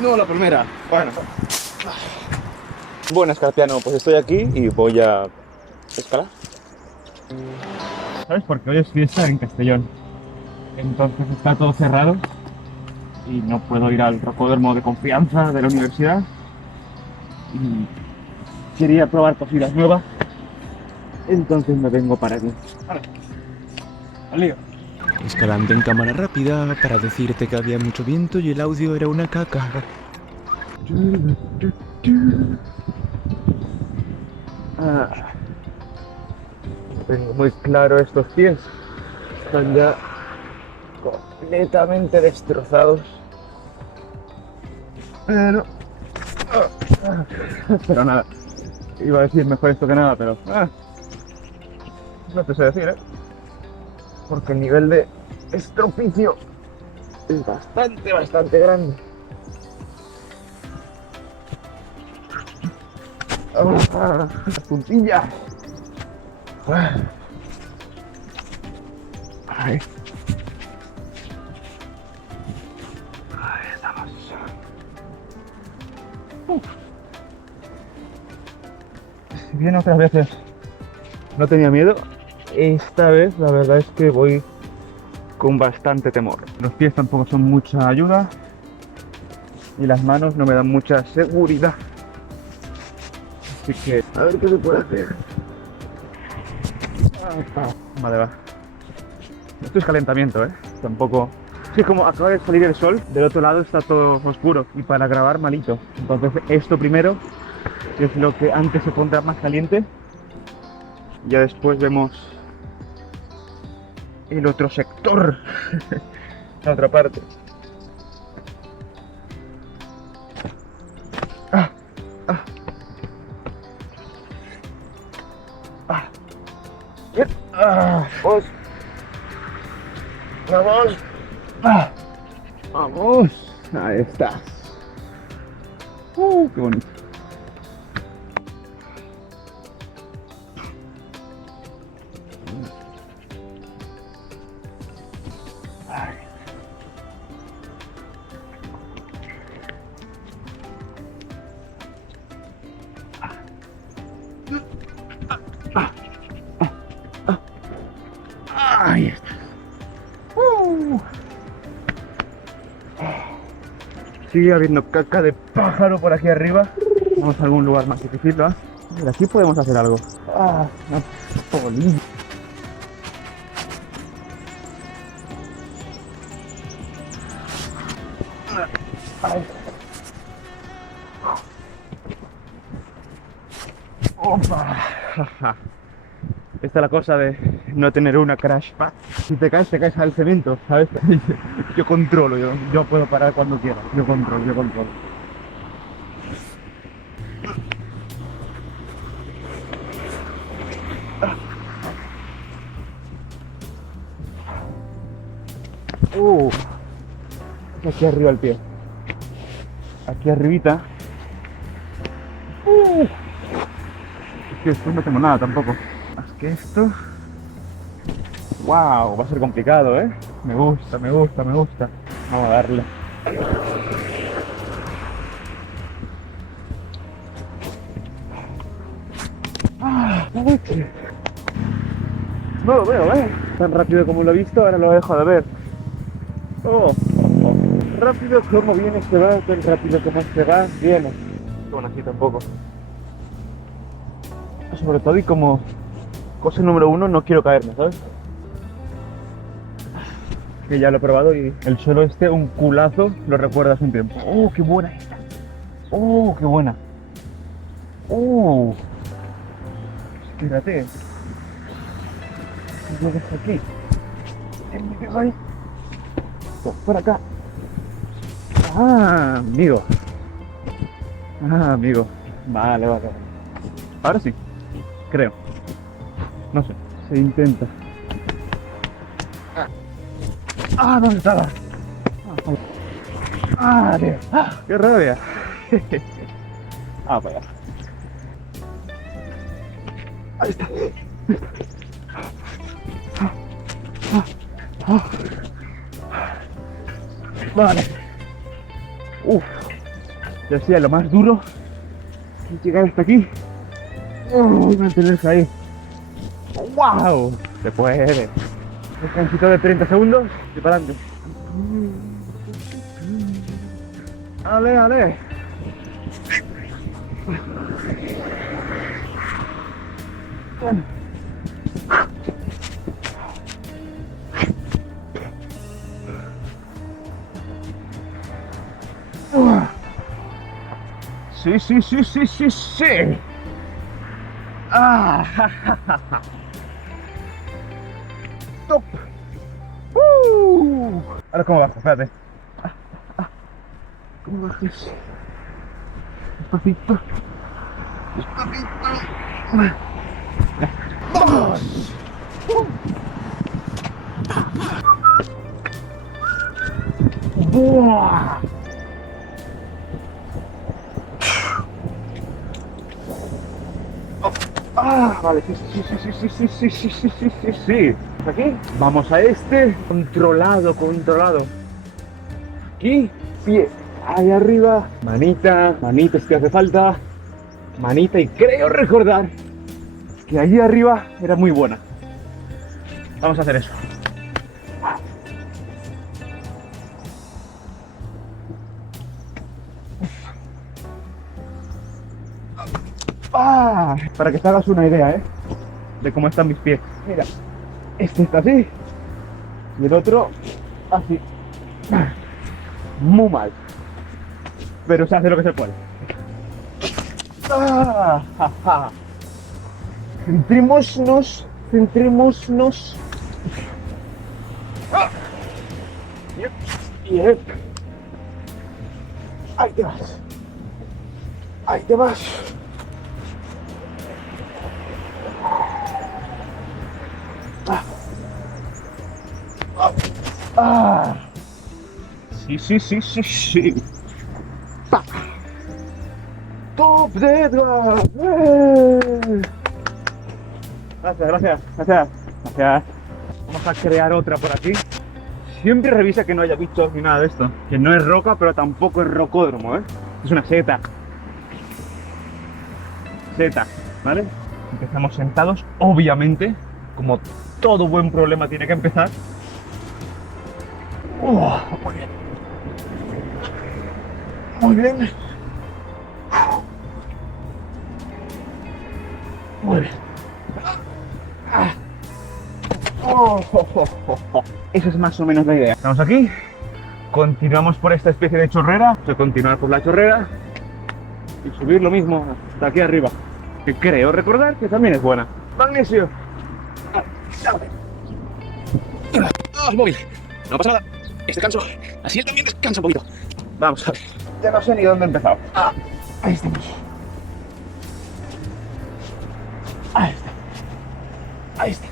No, la primera. Bueno. Buenas, Cartiano. Pues estoy aquí y voy a escalar. ¿Sabes? Porque hoy es fiesta en Castellón. Entonces está todo cerrado y no puedo ir al rocódromo de confianza de la universidad. Y quería probar cositas nuevas. Entonces me vengo para aquí. Vale. Al lío. Escalando en cámara rápida para decirte que había mucho viento y el audio era una caca. Ah, tengo muy claro estos pies. Están ya completamente destrozados. Pero... pero nada. Iba a decir mejor esto que nada, pero... no te sé decir, ¿eh? Porque el nivel de estropicio es bastante grande. Las puntillas. Ahí. Ahí estamos. Si bien otras veces no tenía miedo, esta vez la verdad es que voy con bastante temor. Los pies tampoco son mucha ayuda y las manos no me dan mucha seguridad. Así que a ver qué se puede hacer. Vale, va. Esto es calentamiento, ¿eh? Tampoco... Sí, como acaba de salir el sol, del otro lado está todo oscuro y para grabar malito. Entonces esto primero, que es lo que antes se pondrá más caliente. Ya después vemos el otro sector, la otra parte. Ah, ah, ah. Bien. Vamos. Vamos. Vamos. Ahí está. Qué bonito. Ahí está. Sigue habiendo caca de pájaro por aquí arriba. Vamos a algún lugar más difícil, ¿no? Mira, aquí podemos hacer algo. Una polilla. Ay. Opa. Esta es la cosa de no tener una crash pad. Si te caes al cemento, ¿sabes? Yo controlo, yo puedo parar cuando quiera. Yo controlo. Aquí arriba el pie. Aquí arribita. Es que después no tengo nada tampoco. Más que esto. Wow, va a ser complicado, ¿eh? Me gusta. Vamos a darle. No lo veo, ¿eh? Tan rápido como lo he visto, ahora lo dejo de ver. Rápido como viene se va, tan rápido como se va, viene. Bueno, así tampoco. Sobre todo y como cosa número uno, no quiero caerme, ¿sabes? Que ya lo he probado y el suelo este, un culazo, lo recuerdo hace un tiempo. ¡Qué buena esta! ¡Qué buena! Espérate. ¿Qué es aquí? ¿Qué hay? Por acá. Amigo. Amigo. Vale. Ahora sí. Creo. No sé. Se intenta. ¿Dónde estaba? Tío. ¡Qué rabia! Para allá. Ahí está. Vale. Ya sea lo más duro es llegar hasta aquí y mantenerse ahí. ¡Wow! Se puede. Descansito de 30 segundos y para adelante. ¡Ale, ale! Sí, sí, sí, sí, sí, sí. Ah, ja, ja, ja, ja. Top. Ahora cómo bajo, espérate. ¿Cómo bajas? Despacito. Despacito. ¡Vamos! ¡Buah! Ah, vale, sí, sí, sí, sí, sí, sí, sí, sí, sí, sí, sí, sí. Aquí, vamos a este. Controlado, controlado. Aquí, pie. Ahí arriba. Manita, manita si hace falta. Manita y creo recordar que allí arriba era muy buena. Vamos a hacer eso. Ah, para que te hagas una idea, de cómo están mis pies. Mira, este está así y el otro así. Muy mal, pero se hace lo que se puede. Ah, ja, ja. Centrémonos, centrémonos. Ah. Yep, yep. Ahí te vas. Ahí te vas. Ah. Ah. Ah. Sí, sí, sí, sí, sí. Pa. Top de Edgar. Gracias, gracias, gracias, gracias. Vamos a crear otra por aquí. Siempre revisa que no haya bichos ni nada de esto. Que no es roca, pero tampoco es rocódromo, Es una seta. Seta, ¿vale? Empezamos sentados, obviamente, como todo buen problema tiene que empezar. Muy bien. Muy bien. Muy bien. Esa es más o menos la idea. Estamos aquí, continuamos por esta especie de chorrera, o sea, continuar por la chorrera y subir lo mismo hasta aquí arriba, que creo recordar que también es buena. Magnesio. ¡Ah, el móvil! No pasa nada. Este canso. Así él también descansa un poquito. Vamos a ver. Ya no sé ni dónde he empezado. Ahí estamos. Ahí está. Ahí está.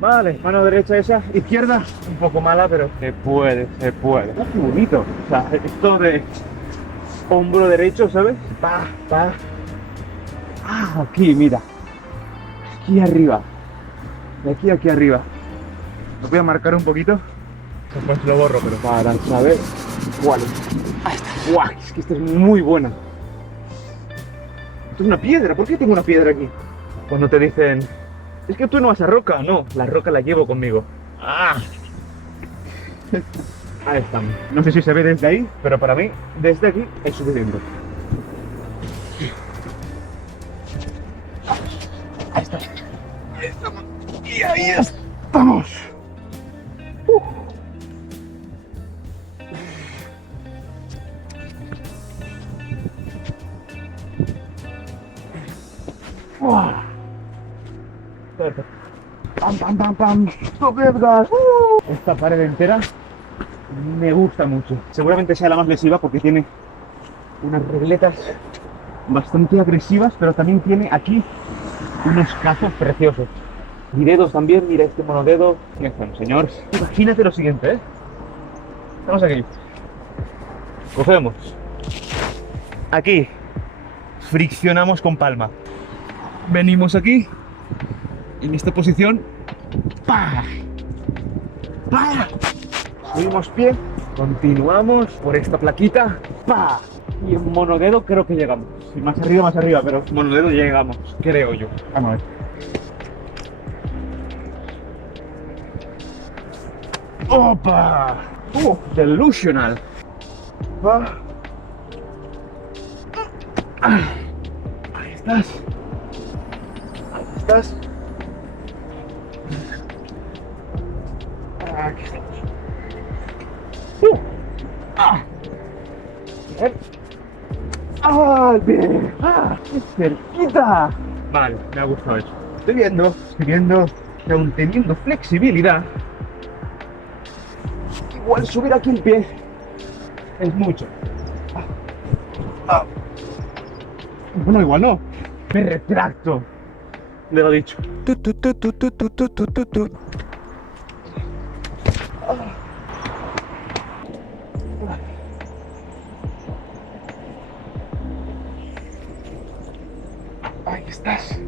Vale, mano derecha esa, izquierda, un poco mala, pero se puede, se puede. Qué bonito. O sea, esto de hombro derecho, ¿sabes? Pa, pa. Aquí, mira. Aquí arriba. De aquí a aquí arriba. Lo voy a marcar un poquito. Después lo borro, pero para saber cuál es. Ahí está. ¡Guau! Es que esta es muy buena. Esto es una piedra. ¿Por qué tengo una piedra aquí? Cuando te dicen, es que tú no vas a roca. No, la roca la llevo conmigo. Ahí estamos. No sé si se ve desde ahí, pero para mí, desde aquí es suficiente. Ahí está. Ahí estamos. Y ahí estamos. Perfecto. Pam, pam, pam, pam. Top Edgar. Esta pared entera me gusta mucho. Seguramente sea la más lesiva porque tiene unas regletas bastante agresivas, pero también tiene aquí unos cazos preciosos. Y dedos también, mira este monodedo. ¿Qué son, señor? Imagínate lo siguiente, Estamos aquí. Cogemos. Aquí. Friccionamos con palma. Venimos aquí. En esta posición. ¡Pah! ¡Pa! Subimos pie, continuamos por esta plaquita. ¡Pa! Y en monodedo creo que llegamos. Sí, más arriba, pero monodedo llegamos, creo yo. Vamos a ver. ¡Opa! Delusional. Va. Ahí estás. Ahí estás. Aquí estamos. Bien. Bien. ¡Qué cerquita! Vale, me ha gustado eso. Estoy viendo que aún teniendo flexibilidad, igual subir aquí el pie es mucho. Bueno, igual no. Me retracto de lo dicho. Tu, tu, tu, tu, tu, tu, tu, tu, tu, tu. Ahí estás.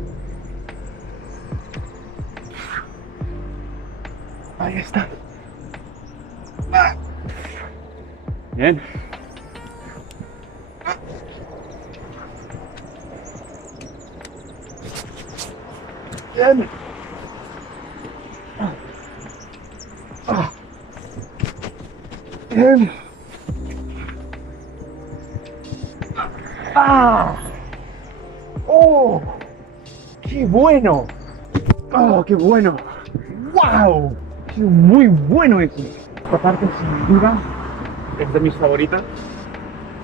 Ahí está. Bien. Bien. Bien. ¡Oh! ¡Qué bueno! ¡Oh, qué bueno! ¡Wow! ¡Qué muy bueno eso! Esta parte, sin duda, es de mis favoritas.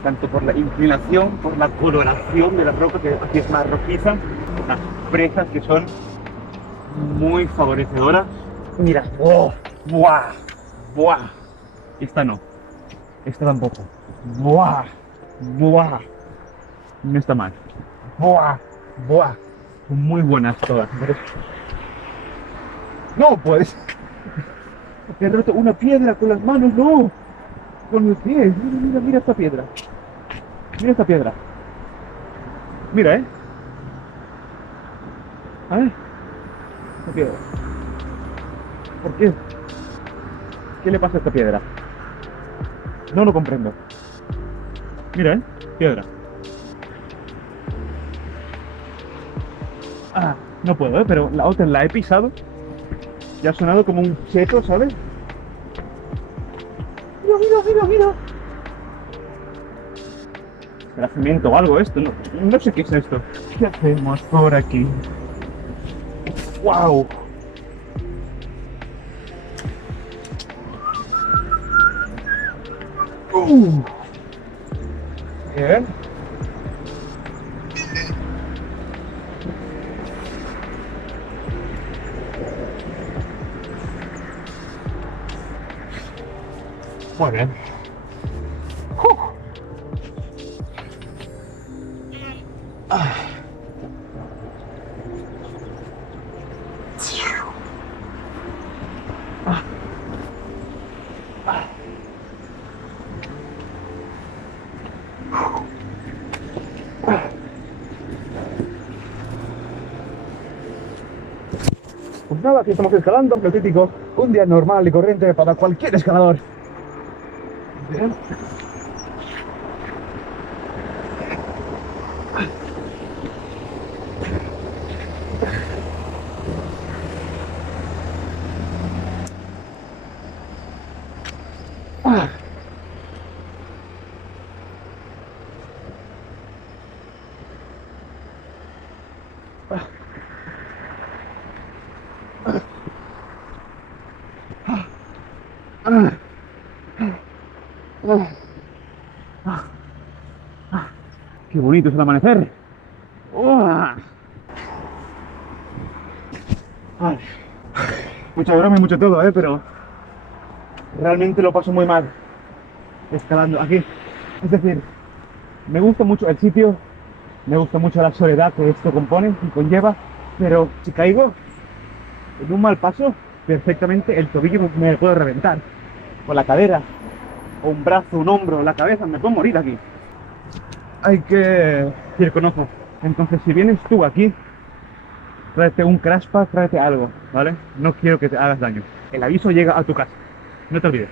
Tanto por la inclinación, por la coloración de la roca, que aquí es más rojiza. Las fresas que son muy favorecedoras. Mira, ¡oh! ¡Buah! ¡Buah! Esta no. Esta tampoco. ¡Buah! ¡Buah! No está mal. ¡Buah! ¡Buah! Son muy buenas todas. Pero... ¡no, pues! He roto una piedra con las manos, no. Con los pies. Mira esta piedra. Mira esta piedra. Mira, A ver. Esta piedra. ¿Por qué? ¿Qué le pasa a esta piedra? No lo comprendo. Mira, piedra. No puedo, pero la otra la he pisado. Y ha sonado como un cheto, ¿sabes? Mira. ¿Será cemento o algo esto? No sé qué es esto. ¿Qué hacemos por aquí? ¡Wow! Bien. Muy bien. Pues nada, aquí estamos escalando, lo típico, un día normal y corriente para cualquier escalador. Bien. Qué bonito es el amanecer. Mucha broma y mucho todo, pero realmente lo paso muy mal escalando aquí. Es decir, me gusta mucho el sitio, me gusta mucho la soledad que esto compone y conlleva, pero si caigo en un mal paso, perfectamente el tobillo me puede reventar, o la cadera, o un brazo, un hombro, la cabeza, me puedo morir aquí. Hay que ir con ojo. Entonces, si vienes tú aquí, tráete un crash pad, tráete algo, ¿vale? No quiero que te hagas daño. El aviso llega a tu casa. No te olvides.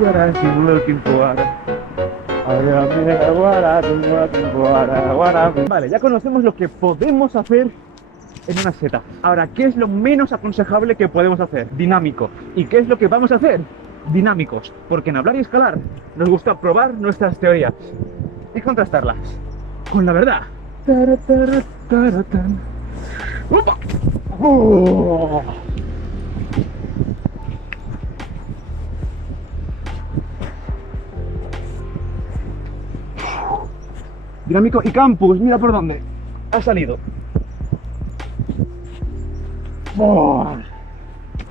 Y ahora sí, el tiempo ahora. Vale, ya conocemos lo que podemos hacer en una seta. Ahora, ¿qué es lo menos aconsejable que podemos hacer? Dinámico. ¿Y qué es lo que vamos a hacer? Dinámicos. Porque en hablar y escalar nos gusta probar nuestras teorías y contrastarlas con la verdad. ¡Opa! ¡Oh! Dinámico y campus, mira por dónde ha salido. ¡Oh!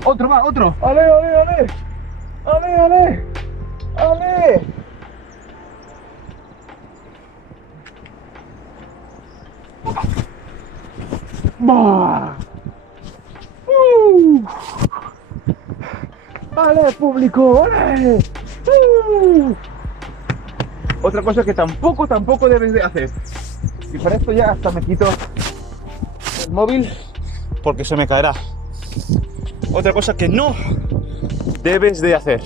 Otro más, otro. ¡Ale, ale, ale! ¡Ale, ale! ¡Ale! ¡Bah! ¡Ale, público! ¡Ale! Otra cosa que tampoco debes de hacer. Y para esto ya hasta me quito el móvil porque se me caerá. Otra cosa que no debes de hacer.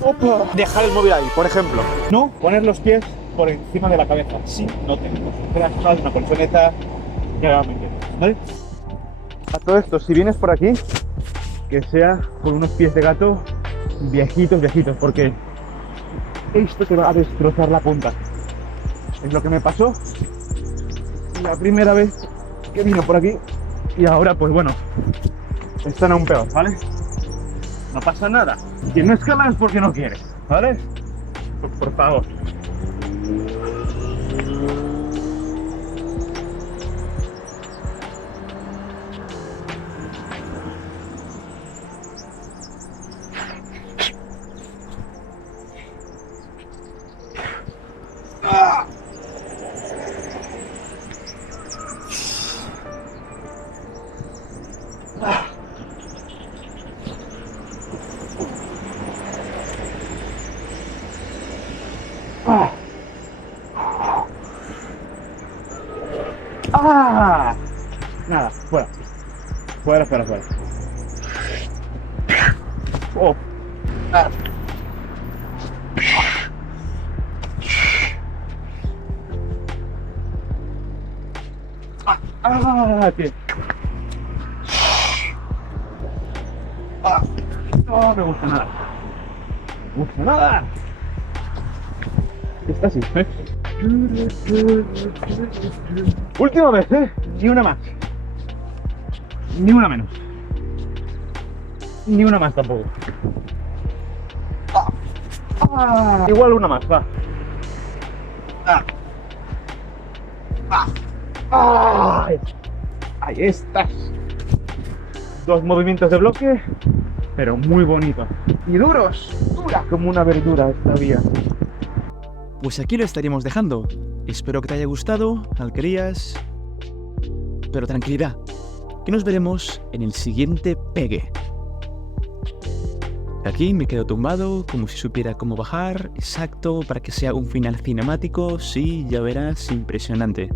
¡Opa! Dejar el móvil ahí, por ejemplo. No poner los pies por encima de la cabeza. Sí, no tenemos una colchoneta, ya me entiendes, ¿vale? A todo esto, si vienes por aquí, que sea con unos pies de gato viejitos, porque esto te va a destrozar la punta. Es lo que me pasó la primera vez que vino por aquí y ahora pues bueno, están aún peor, ¿vale? No pasa nada. Quien no escala es porque no quiere, ¿vale? Por favor. Nada, fuera. Fuera. Oh. Tío. No me gusta nada. Está así, ¿eh? Última vez, ¿eh? Ni una más. Ni una menos. Ni una más tampoco. Igual una más, va. Ahí estás. 2 movimientos de bloque, pero muy bonitos. Y duros. Dura como una verdura esta vía. Pues aquí lo estaríamos dejando. Espero que te haya gustado, alquerías. Pero tranquilidad, que nos veremos en el siguiente pegue. Aquí me quedo tumbado, como si supiera cómo bajar, exacto, para que sea un final cinemático, sí, ya verás, impresionante.